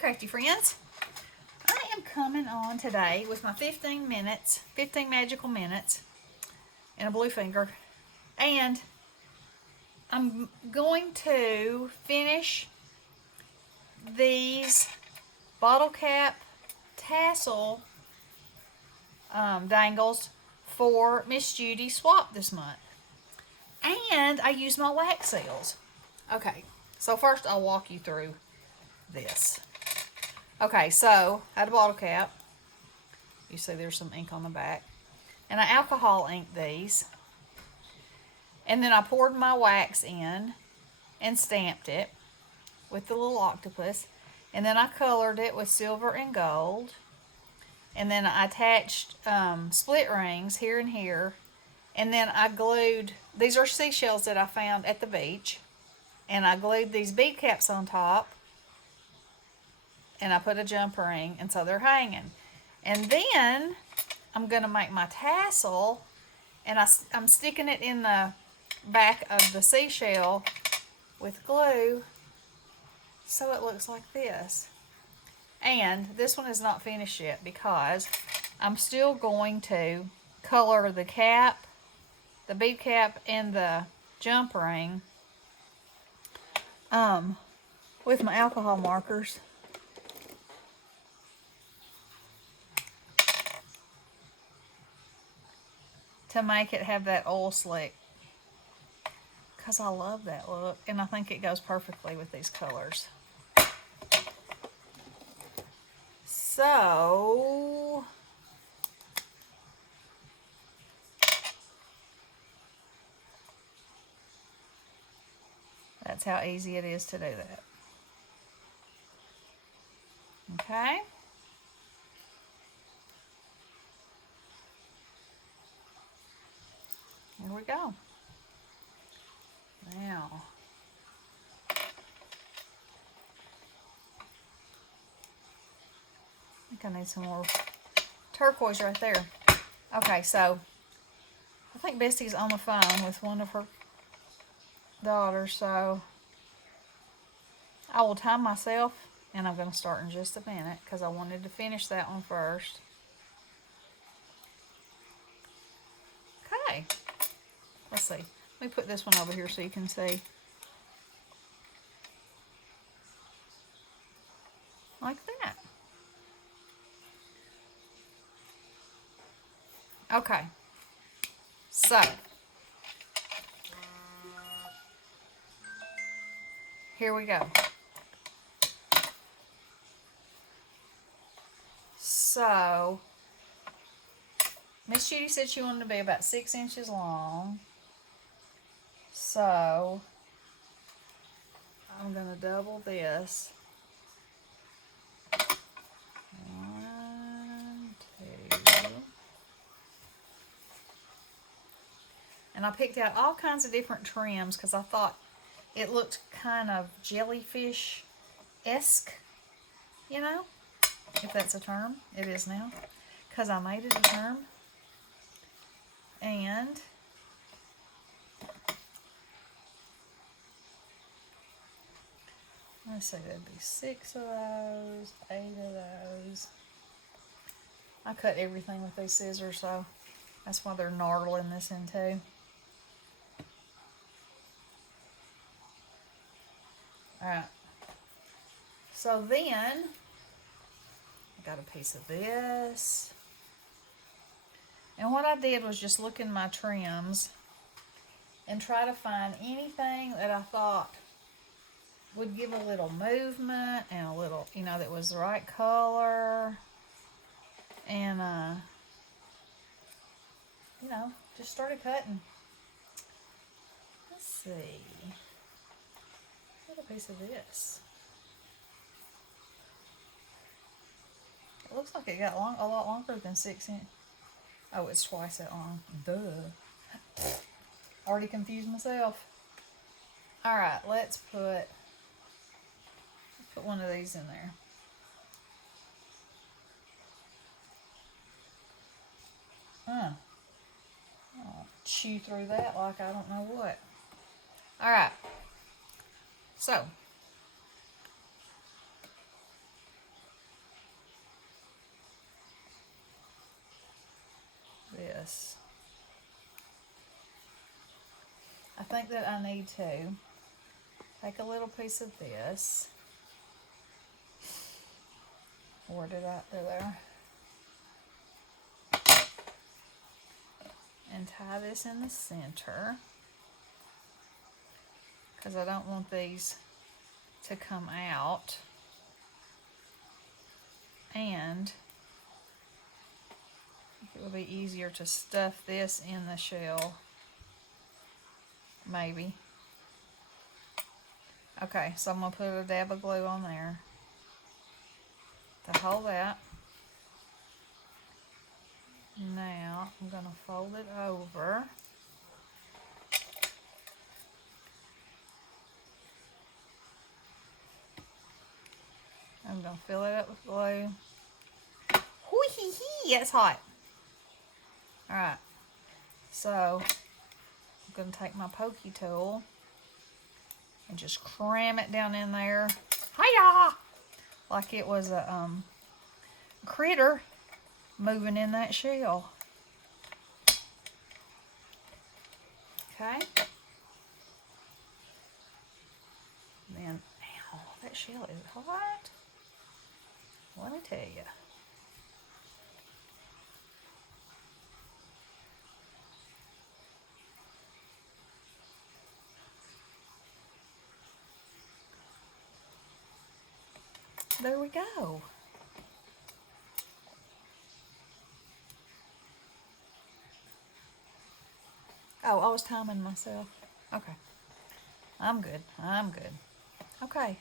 crafty friends. I am coming on today with my 15 magical minutes and a blue finger. And I'm going to finish these bottle cap tassel dangles for Miss Judy swap this month. And I use my wax seals. Okay, so first I'll walk you through this. Okay, so I had a bottle cap. You see there's some ink on the back. And I alcohol inked these. And then I poured my wax in and stamped it with the little octopus. And then I colored it with silver and gold. And then I attached split rings here and here. And then I glued, these are seashells that I found at the beach. And I glued these bead caps on top. And I put a jumper ring, and so they're hanging. And then I'm going to make my tassel, and I'm sticking it in the back of the seashell with glue so it looks like this. And this one is not finished yet because I'm still going to color the cap, the bead cap, and the jump ring with my alcohol markers. To make it have that oil slick, because I love that look, and I think it goes perfectly with these colors. So that's how easy it is to do that. Okay. Here we go. Now, I think I need some more turquoise right there. Okay, so I think Bestie's on the phone with one of her daughters, so I will time myself, and I'm going to start in just a minute because I wanted to finish that one first. Okay. Let's see. Let me put this one over here so you can see. Like that. Okay. So, here we go. So, Miss Judy said she wanted to be about 6 inches long. So, I'm going to double this. 1, 2. And I picked out all kinds of different trims because I thought it looked kind of jellyfish-esque, you know, if that's a term. It is now because I made it a term. And let's see, that'd be 6 of those, 8 of those. I cut everything with these scissors, so that's why they're gnarling this in too. Alright. So then, I got a piece of this. And what I did was just look in my trims and try to find anything that I thought would give a little movement and a little, you know, that was the right color. And, you know, just started cutting. Let's see. What a piece of this. It looks like it got a lot longer than 6 inches. Oh, it's twice that long. Duh. Already confused myself. Alright, let's put one of these in there. I'll chew through that like I don't know what. Alright. So, think that I need to take a little piece of this. Where did I do there? And tie this in the center, because I don't want these to come out. And it would be easier to stuff this in the shell, maybe. Okay, so I'm going to put a dab of glue on there to hold that. Now I'm going to fold it over. I'm going to fill it up with glue. Whee-hee-hee, it's hot. Alright, so I'm going to take my pokey tool and just cram it down in there. Hiya! Like it was a critter moving in that shell. Okay. Then, ow, that shell is hot. Let me tell you. There we go. Oh, I was timing myself. Okay. I'm good. I'm good. Okay.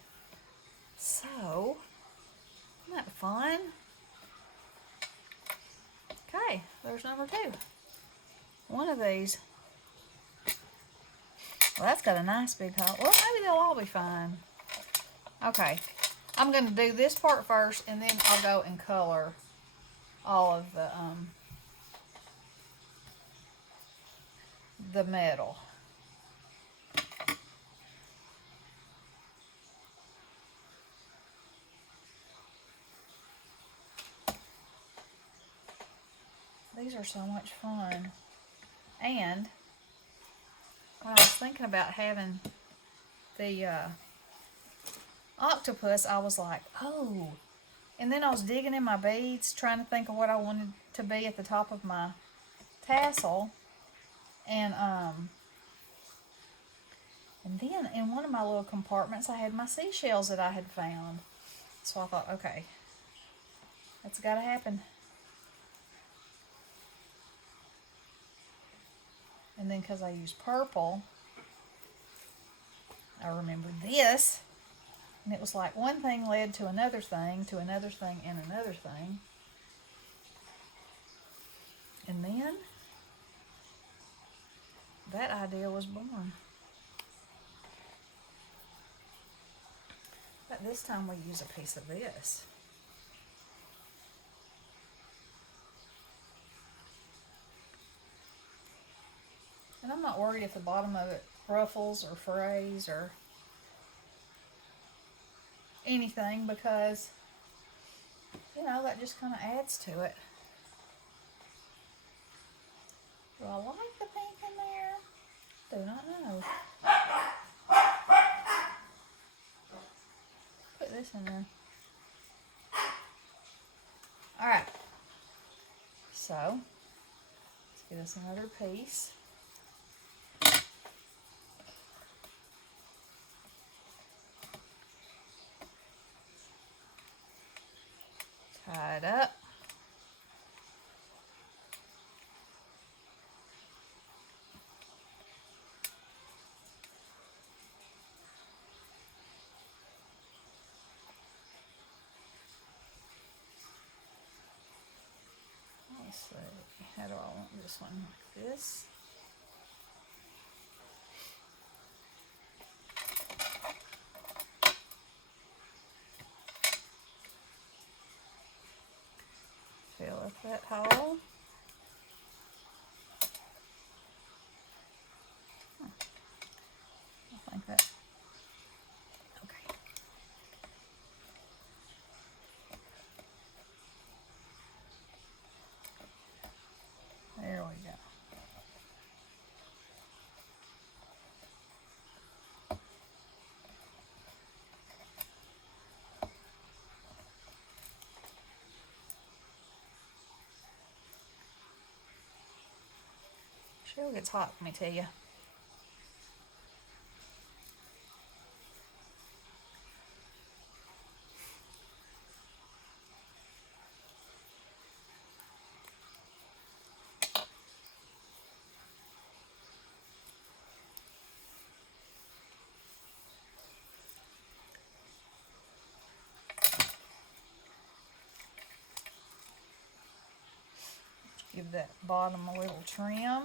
So, isn't that fun? Okay, there's number 2. One of these. Well, that's got a nice big hole. Well, maybe they'll all be fine. Okay. I'm going to do this part first, and then I'll go and color all of the metal. These are so much fun. And when I was thinking about having the octopus, I was like, oh. And then I was digging in my beads, trying to think of what I wanted to be at the top of my tassel. And then in one of my little compartments, I had my seashells that I had found. So I thought, okay, that's got to happen. And then because I used purple, I remembered this. And it was like one thing led to another thing, and another thing. And then that idea was born. But this time we use a piece of this. And I'm not worried if the bottom of it ruffles or frays or anything, because, you know, that just kind of adds to it. Do I like the pink in there? Do not know. Put this in there. Alright. So, let's get us another piece. Tie it up. Let's see, how do I want this one? Like this. Fill up that hole. I think that, okay. There we go. Shell gets hot, let me tell you. Give that bottom a little trim.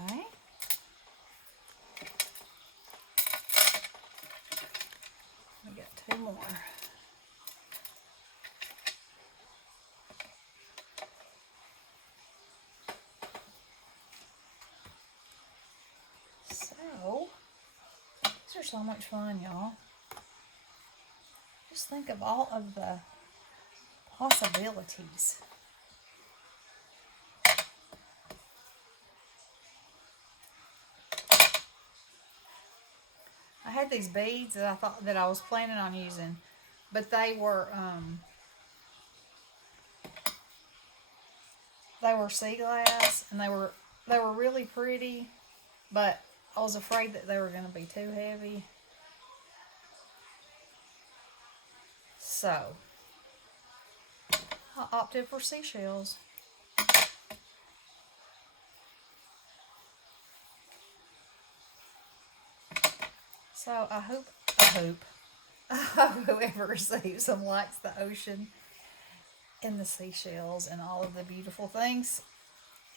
Okay. We got 2 more. So, these are so much fun, y'all. Just think of all of the possibilities. I had these beads that I thought that I was planning on using, but they were sea glass, and they were really pretty, but I was afraid that they were going to be too heavy. So I opted for seashells. So I hope whoever receives them likes the ocean and the seashells and all of the beautiful things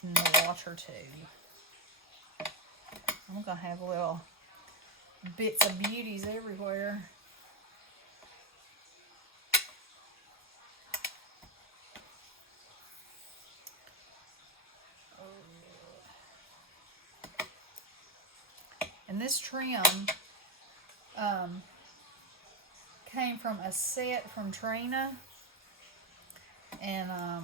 in the water too. I'm gonna have little bits of beauties everywhere. And this trim came from a set from Trina, and I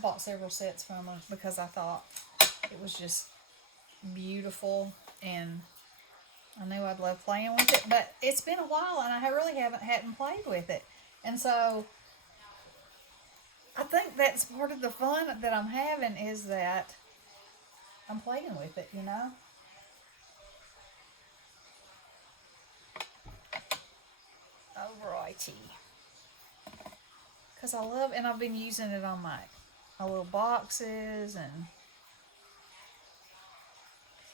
bought several sets from her because I thought it was just beautiful, and I knew I'd love playing with it. But it's been a while, and I really hadn't played with it, and so I think that's part of the fun that I'm having, is that I'm playing with it, you know. Alrighty. Because I love, and I've been using it on my little boxes, and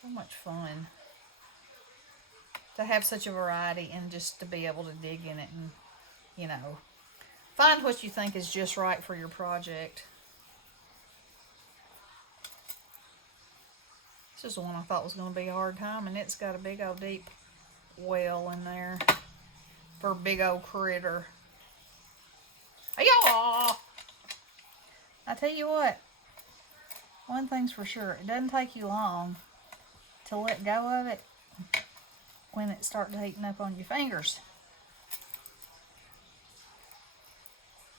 so much fun to have such a variety, and just to be able to dig in it and, you know, find what you think is just right for your project. This is one I thought was going to be a hard time, and it's got a big old deep well in there for a big old critter. Hi-yah! I tell you what, one thing's for sure, it doesn't take you long to let go of it when it starts heating up on your fingers.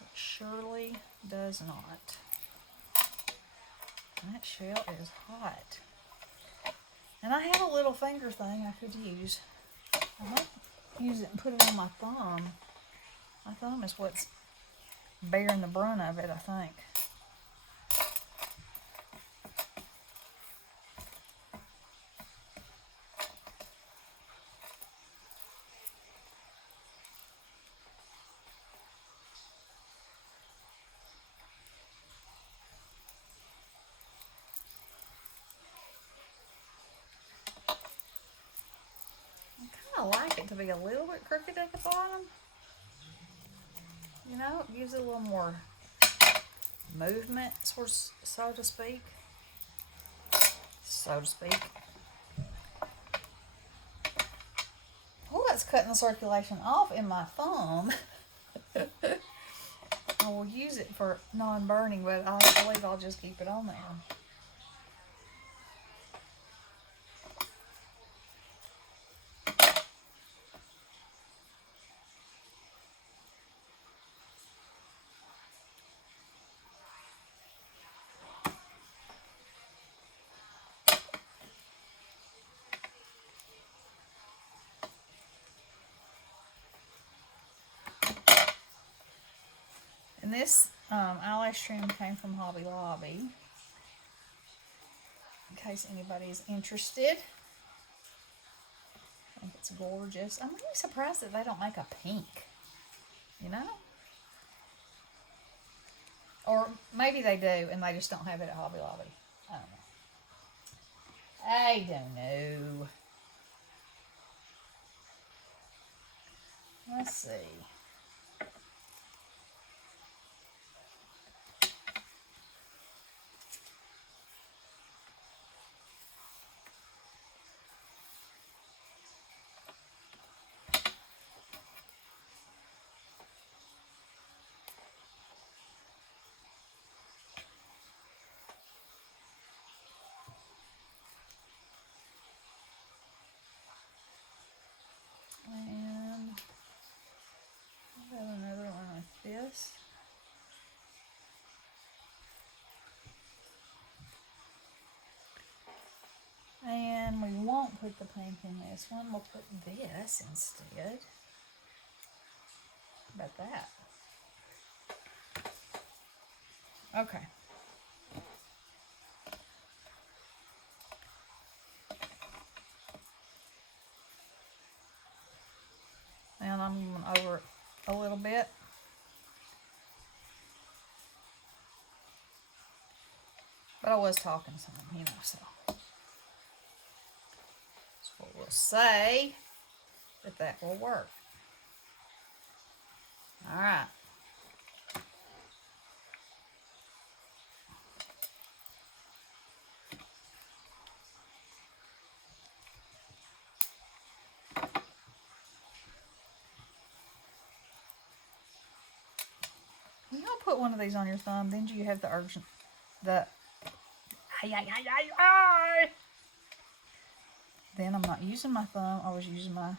It surely does not. That shell is hot. And I have a little finger thing I could use. I might use it and put it on my thumb. My thumb is what's bearing the brunt of it, I think. I like it to be a little bit crooked at the bottom. You know, it gives it a little more movement, so to speak. Oh, that's cutting the circulation off in my thumb. I will use it for non-burning, but I believe I'll just keep it on there. this eyelash trim came from Hobby Lobby. In case anybody's interested. I think it's gorgeous. I'm really surprised that they don't make a pink. You know? Or maybe they do and they just don't have it at Hobby Lobby. I don't know. Let's see. And I have another one like this. And we won't put the pink in this one. We'll put this instead. How about that? Okay. And I'm going over it a little bit. But I was talking some, you know, so. That's what we'll say that will work. All right. When y'all put one of these on your thumb, then you have the urgent, then I'm not using my thumb, I was using my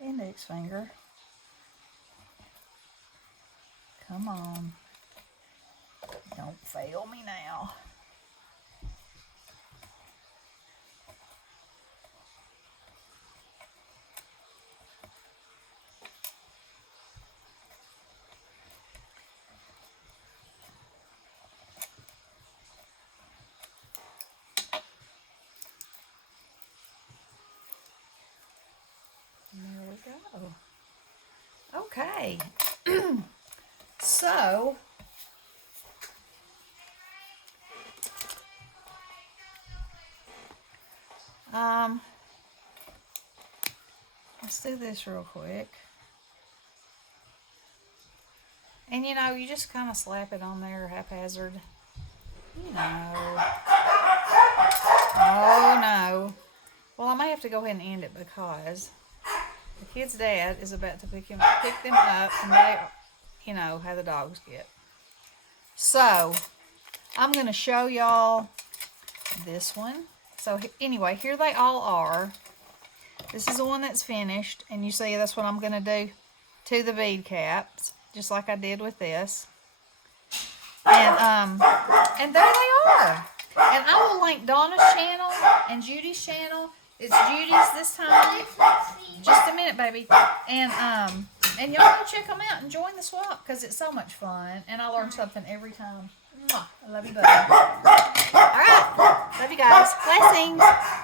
index finger. Come on. Don't fail me now. There we go. Okay. So, let's do this real quick. And you know, you just kind of slap it on there haphazard. You know. Oh no. Well, I may have to go ahead and end it because the kid's dad is about to pick them up, and they, you know, how the dogs get. So, I'm going to show y'all this one. So, anyway, here they all are. This is the one that's finished, and you see that's what I'm going to do to the bead caps, just like I did with this. And there they are. And I will link Donna's channel and Judy's channel. It's Judy's this time. Just a minute, baby. And y'all go check them out and join the swap because it's so much fun. And I learn something every time. Mwah. I love you, buddy. All right. Love you guys. Blessings.